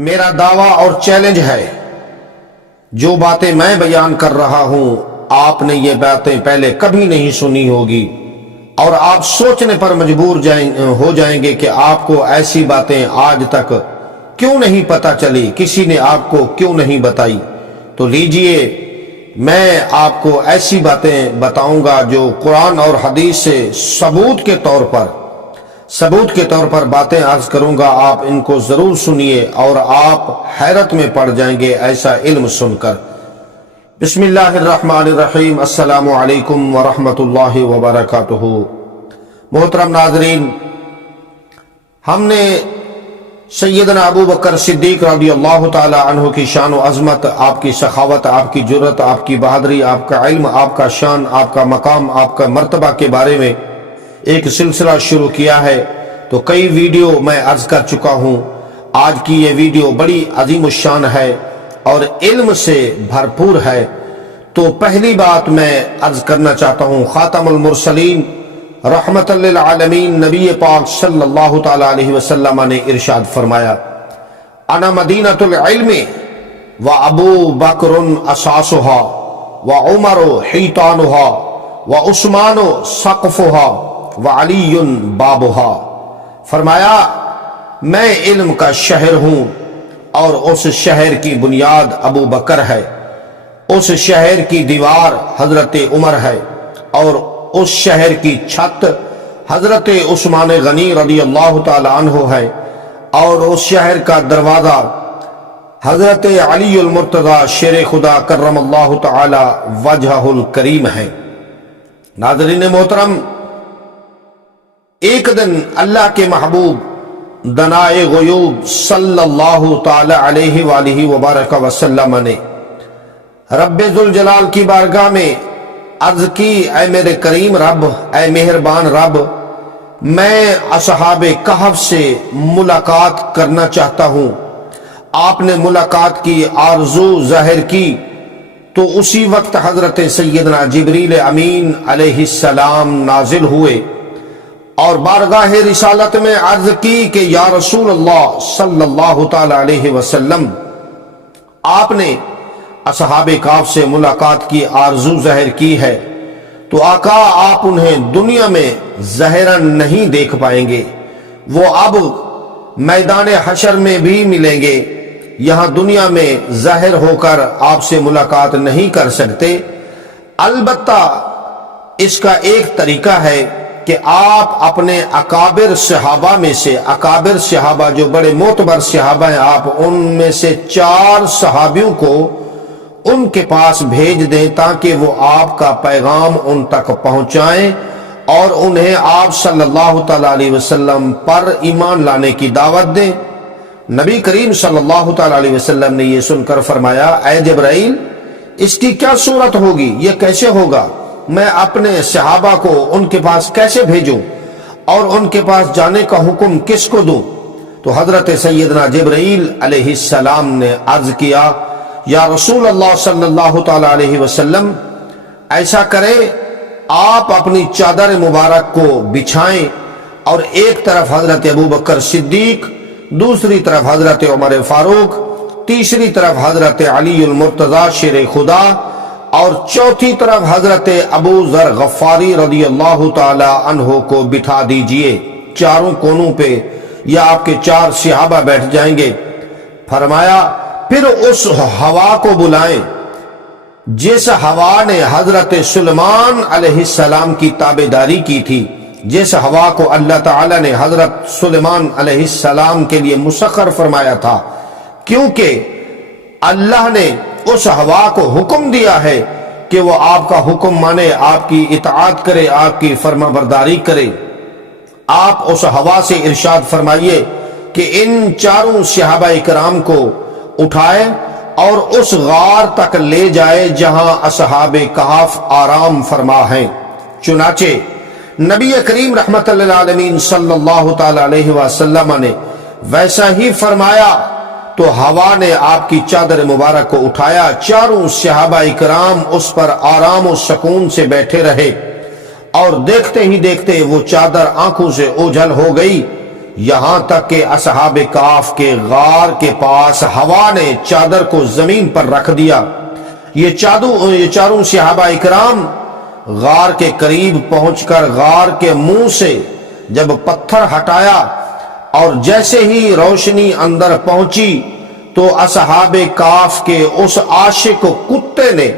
میرا دعویٰ اور چیلنج ہے، جو باتیں میں بیان کر رہا ہوں آپ نے یہ باتیں پہلے کبھی نہیں سنی ہوگی، اور آپ سوچنے پر مجبور ہو جائیں گے کہ آپ کو ایسی باتیں آج تک کیوں نہیں پتہ چلی، کسی نے آپ کو کیوں نہیں بتائی۔ تو لیجئے میں آپ کو ایسی باتیں بتاؤں گا جو قرآن اور حدیث سے ثبوت کے طور پر باتیں عرض کروں گا، آپ ان کو ضرور سنیے اور آپ حیرت میں پڑ جائیں گے ایسا علم سن کر۔ بسم اللہ الرحمن الرحیم، السلام علیکم ورحمۃ اللہ وبرکاتہ۔ محترم ناظرین، ہم نے سیدنا ابو بکر صدیق رضی اللہ تعالی عنہ کی شان و عظمت، آپ کی سخاوت، آپ کی جرأت، آپ کی بہادری، آپ کا علم، آپ کا شان، آپ کا مقام، آپ کا مرتبہ کے بارے میں ایک سلسلہ شروع کیا ہے۔ تو کئی ویڈیو میں عرض کر چکا ہوں، آج کی یہ ویڈیو بڑی عظیم الشان ہے اور علم سے بھرپور ہے۔ تو پہلی بات میں عرض کرنا چاہتا ہوں، خاتم المرسلین رحمت للعالمین نبی پاک صلی اللہ تعالی علیہ وسلم نے ارشاد فرمایا، انا مدینۃ العلم و ابو بکر اساسها و عمر حیطانها و عثمان سقفها و علی بابها۔ فرمایا میں علم کا شہر ہوں اور اس شہر کی بنیاد ابو بکر ہے، اس شہر کی دیوار حضرت عمر ہے، اور اس شہر کی چھت حضرت عثمان غنی رضی اللہ تعالی عنہ ہے، اور اس شہر کا دروازہ حضرت علی المرتضی شیر خدا کرم اللہ تعالی وجہہ الکریم ہے۔ ناظرین محترم، ایک دن اللہ کے محبوب دنائے غیوب صلی اللہ تعالی علیہ وآلہ وبارک وسلم نے رب ذوالجلال کی بارگاہ میں عرض کی، اے میرے کریم رب، اے مہربان رب، میں اصحاب کہف سے ملاقات کرنا چاہتا ہوں۔ آپ نے ملاقات کی آرزو ظاہر کی تو اسی وقت حضرت سیدنا جبریل امین علیہ السلام نازل ہوئے اور بارگاہ رسالت میں عرض کی کہ یا رسول اللہ صلی اللہ تعالی علیہ وسلم، آپ نے اصحاب کہف سے ملاقات کی آرزو ظاہر کی ہے، تو آقا آپ انہیں دنیا میں ظاہراً نہیں دیکھ پائیں گے، وہ اب میدان حشر میں بھی ملیں گے، یہاں دنیا میں ظاہر ہو کر آپ سے ملاقات نہیں کر سکتے۔ البتہ اس کا ایک طریقہ ہے کہ آپ اپنے اکابر صحابہ میں سے، اکابر صحابہ جو بڑے معتبر صحابہ ہیں، آپ ان میں سے 4 صحابیوں کو ان کے پاس بھیج دیں تاکہ وہ آپ کا پیغام ان تک پہنچائیں اور انہیں آپ صلی اللہ تعالی علیہ وسلم پر ایمان لانے کی دعوت دیں۔ نبی کریم صلی اللہ تعالی علیہ وسلم نے یہ سن کر فرمایا، اے جبرائیل، اس کی کیا صورت ہوگی، یہ کیسے ہوگا، میں اپنے صحابہ کو ان کے پاس کیسے بھیجوں اور ان کے پاس جانے کا حکم کس کو دوں؟ تو حضرت سیدنا جبرائیل علیہ السلام نے عرض کیا، یا رسول اللہ صلی اللہ تعالی علیہ وسلم، ایسا کریں، آپ اپنی چادر مبارک کو بچھائیں اور ایک طرف حضرت ابو بکر صدیق، دوسری طرف حضرت عمر فاروق، تیسری طرف حضرت علی المرتضی شیر خدا، اور چوتھی طرف حضرت ابو ذر غفاری رضی اللہ تعالی عنہ کو بٹھا دیجئے، چاروں کونوں پہ، یا آپ کے 4 صحابہ بیٹھ جائیں گے۔ فرمایا پھر اس ہوا کو بلائیں جس ہوا نے حضرت سلیمان علیہ السلام کی تابعداری کی تھی، جس ہوا کو اللہ تعالی نے حضرت سلیمان علیہ السلام کے لیے مسخر فرمایا تھا، کیونکہ اللہ نے اس ہوا کو حکم دیا ہے کہ وہ آپ کا حکم مانے، آپ کی اطاعت کرے، آپ کی فرما برداری کرے۔ آپ اس ہوا سے ارشاد فرمائیے کہ ان 4 صحابہ کرام کو اٹھائے اور اس غار تک لے جائے جہاں اصحاب کہف آرام فرما ہیں۔ چنانچہ نبی کریم رحمت للعالمین صلی اللہ تعالی علیہ وسلم نے ویسا ہی فرمایا، تو ہوا نے آپ کی چادر مبارک کو اٹھایا، 4 صحابہ کرام اس پر آرام و سکون سے بیٹھے رہے، اور دیکھتے ہی دیکھتے وہ چادر آنکھوں سے اوجھل ہو گئی، یہاں تک کہ اصحاب کہف کے غار کے پاس ہوا نے چادر کو زمین پر رکھ دیا۔ یہ چاروں صحابہ اکرام غار کے قریب پہنچ کر غار کے منہ سے جب پتھر ہٹایا اور جیسے ہی روشنی اندر پہنچی تو اصحاب کہف کے اس عاشق کتے نے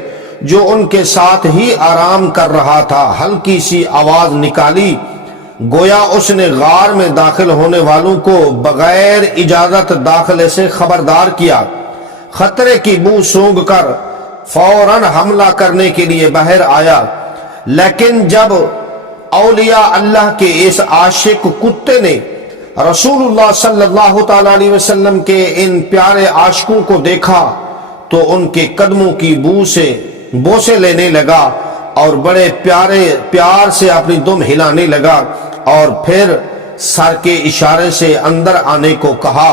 جو ان کے ساتھ ہی آرام کر رہا تھا ہلکی سی آواز نکالی، گویا اس نے غار میں داخل ہونے والوں کو بغیر اجازت داخلے سے خبردار کیا۔ خطرے کی بو سونگھ کر فوراً حملہ کرنے کے لیے باہر آیا، لیکن جب اولیاء اللہ کے اس عاشق کتے نے رسول اللہ صلی اللہ تعالی علیہ وسلم کے ان پیارے عاشقوں کو دیکھا تو ان کے قدموں کی بوسے لینے لگا اور بڑے پیار سے اپنی دم ہلانے لگا اور پھر سر کے اشارے سے اندر آنے کو کہا۔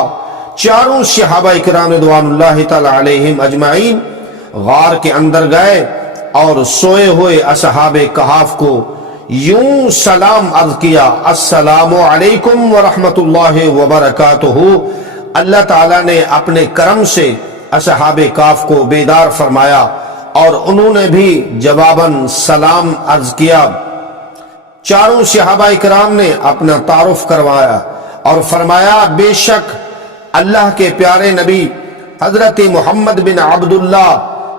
چاروں صحابہ کرام رضوان اللہ تعالی علیہم اجمعین غار کے اندر گئے اور سوئے ہوئے اصحاب کہف کو یوں سلام عرض کیا، السلام علیکم ورحمۃ اللہ وبرکاتہ۔ اللہ تعالیٰ نے اپنے کرم سے اصحاب کہف کو بیدار فرمایا اور انہوں نے بھی جواباً سلام عرض کیا۔ چاروں صحابہ کرام نے اپنا تعارف کروایا اور فرمایا، بے شک اللہ کے پیارے نبی حضرت محمد بن عبداللہ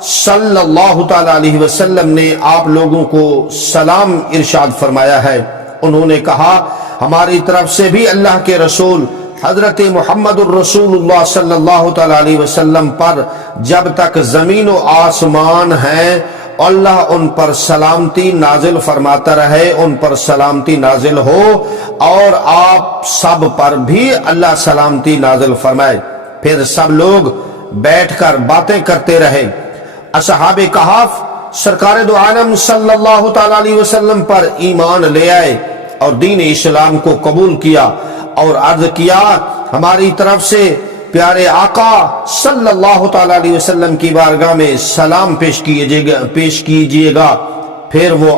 صلی اللہ تعالی علیہ وسلم نے آپ لوگوں کو سلام ارشاد فرمایا ہے۔ انہوں نے کہا، ہماری طرف سے بھی اللہ کے رسول حضرت محمد الرسول اللہ صلی اللہ تعالی علیہ وسلم پر جب تک زمین و آسمان ہیں اللہ ان پر سلامتی نازل فرماتا رہے، ان پر سلامتی نازل ہو، اور آپ سب پر بھی اللہ سلامتی نازل فرمائے۔ پھر سب لوگ بیٹھ کر باتیں کرتے رہے۔ اصحاب کہف سرکار دو عالم صلی اللہ تعالی علیہ وسلم پر ایمان لے آئے اور دین اسلام کو قبول کیا اور عرض کیا، ہماری طرف سے پیارے آقا صلی اللہ تعالی علیہ وسلم کی بارگاہ میں سلام پیش کیجئے گا۔ پھر وہ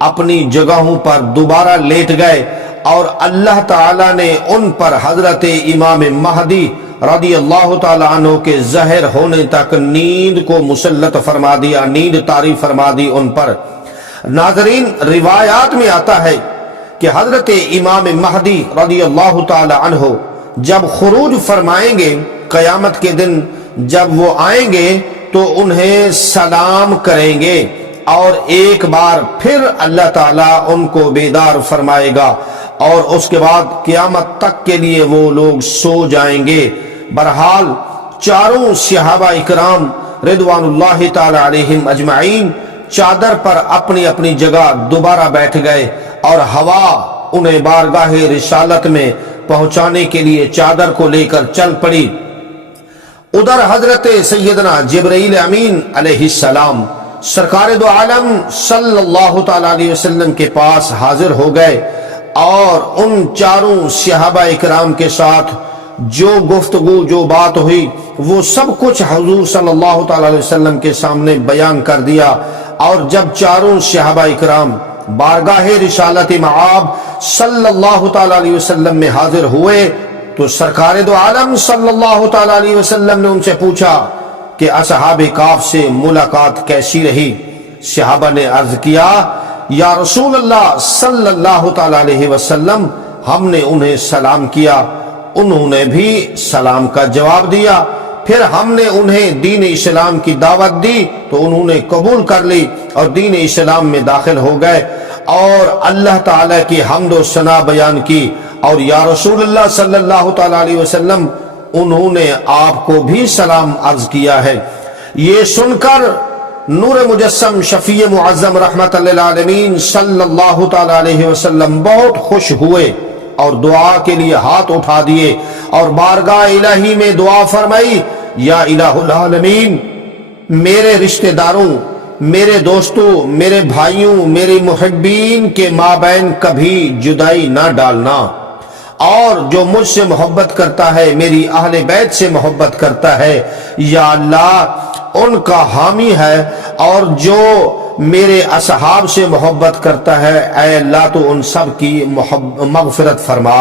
اپنی جگہوں پر دوبارہ لیٹ گئے اور اللہ تعالی نے ان پر حضرت امام مہدی رضی اللہ تعالی عنہ کے ظاہر ہونے تک نیند کو مسلط فرما دیا، نیند طاری فرما دی ان پر۔ ناظرین، روایات میں آتا ہے کہ حضرت امام مہدی رضی اللہ تعالی عنہ جب خروج فرمائیں گے، قیامت کے دن جب وہ آئیں گے تو انہیں سلام کریں گے اور ایک بار پھر اللہ تعالیٰ ان کو بیدار فرمائے گا اور اس کے بعد قیامت تک کے لیے وہ لوگ سو جائیں گے۔ بہرحال چاروں صحابہ اکرام رضوان اللہ تعالی علیہم اجمعین چادر پر اپنی اپنی جگہ دوبارہ بیٹھ گئے اور ہوا انہیں بارگاہ رسالت میں پہنچانے کے لیے چادر کو لے کر چل پڑی۔ ادھر حضرت سیدنا جبرائیل امین علیہ السلام سرکار دو عالم صلی اللہ تعالی علیہ وسلم کے پاس حاضر ہو گئے اور ان چاروں صحابہ اکرام کے ساتھ جو گفتگو جو بات ہوئی وہ سب کچھ حضور صلی اللہ تعالی علیہ وسلم کے سامنے بیان کر دیا۔ اور جب چاروں صحابہ اکرام بارگاہ رسالت مآب صلی اللہ تعالی علیہ وسلم میں حاضر ہوئے تو سرکار دو عالم صلی اللہ تعالی علیہ وسلم نے ان سے پوچھا کہ اصحاب کہف سے ملاقات کیسی رہی؟ صحابہ نے عرض کیا، یا رسول اللہ صلی اللہ تعالی علیہ وسلم، ہم نے انہیں سلام کیا، انہوں نے بھی سلام کا جواب دیا، پھر ہم نے انہیں دین اسلام کی دعوت دی تو انہوں نے قبول کر لی اور دین اسلام میں داخل ہو گئے اور اللہ تعالیٰ کی حمد و ثنا بیان کی، اور یا رسول اللہ صلی اللہ تعالی علیہ وسلم، انہوں نے آپ کو بھی سلام عرض کیا ہے۔ یہ سن کر نور مجسم شفیع معظم رحمت للعالمین صلی اللہ تعالی علیہ وسلم بہت خوش ہوئے اور دعا کے لیے ہاتھ اٹھا دیے اور بارگاہ الہی میں دعا فرمائی، یا الہ العالمین، میرے رشتہ داروں، میرے دوستوں، میرے بھائیوں، میرے محبین کے مابین کبھی جدائی نہ ڈالنا، اور جو مجھ سے محبت کرتا ہے، میری اہل بیت سے محبت کرتا ہے، یا اللہ ان کا حامی ہے، اور جو میرے اصحاب سے محبت کرتا ہے، اے اللہ تو ان سب کی مغفرت فرما۔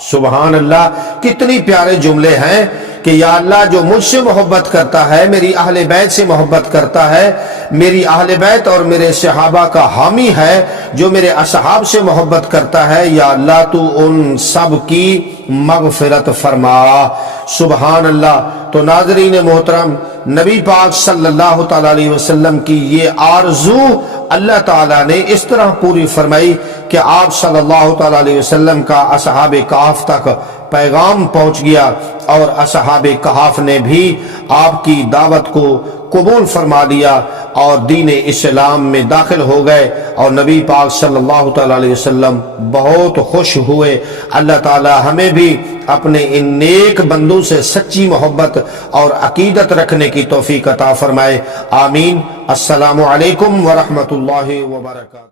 سبحان اللہ، کتنی پیارے جملے ہیں کہ یا اللہ جو مجھ سے محبت کرتا ہے، میری اہل بیت سے محبت کرتا ہے، میری اہل بیت اور میرے صحابہ کا حامی ہے، جو میرے اصحاب سے محبت کرتا ہے، یا اللہ تو ان سب کی مغفرت فرما۔ سبحان اللہ۔ تو ناظرین محترم، نبی پاک صلی اللہ تعالیٰ علیہ وسلم کی یہ آرزو اللہ تعالیٰ نے اس طرح پوری فرمائی کہ آپ صلی اللہ تعالیٰ علیہ وسلم کا اصحاب کہف تک پیغام پہنچ گیا، اور اصحاب کہف نے بھی آپ کی دعوت کو قبول فرما لیا اور دین اسلام میں داخل ہو گئے، اور نبی پاک صلی اللہ تعالیٰ علیہ وسلم بہت خوش ہوئے۔ اللہ تعالیٰ ہمیں بھی اپنے ان نیک بندوں سے سچی محبت اور عقیدت رکھنے کی توفیق عطا فرمائے، آمین۔ السلام علیکم ورحمۃ اللہ وبرکاتہ۔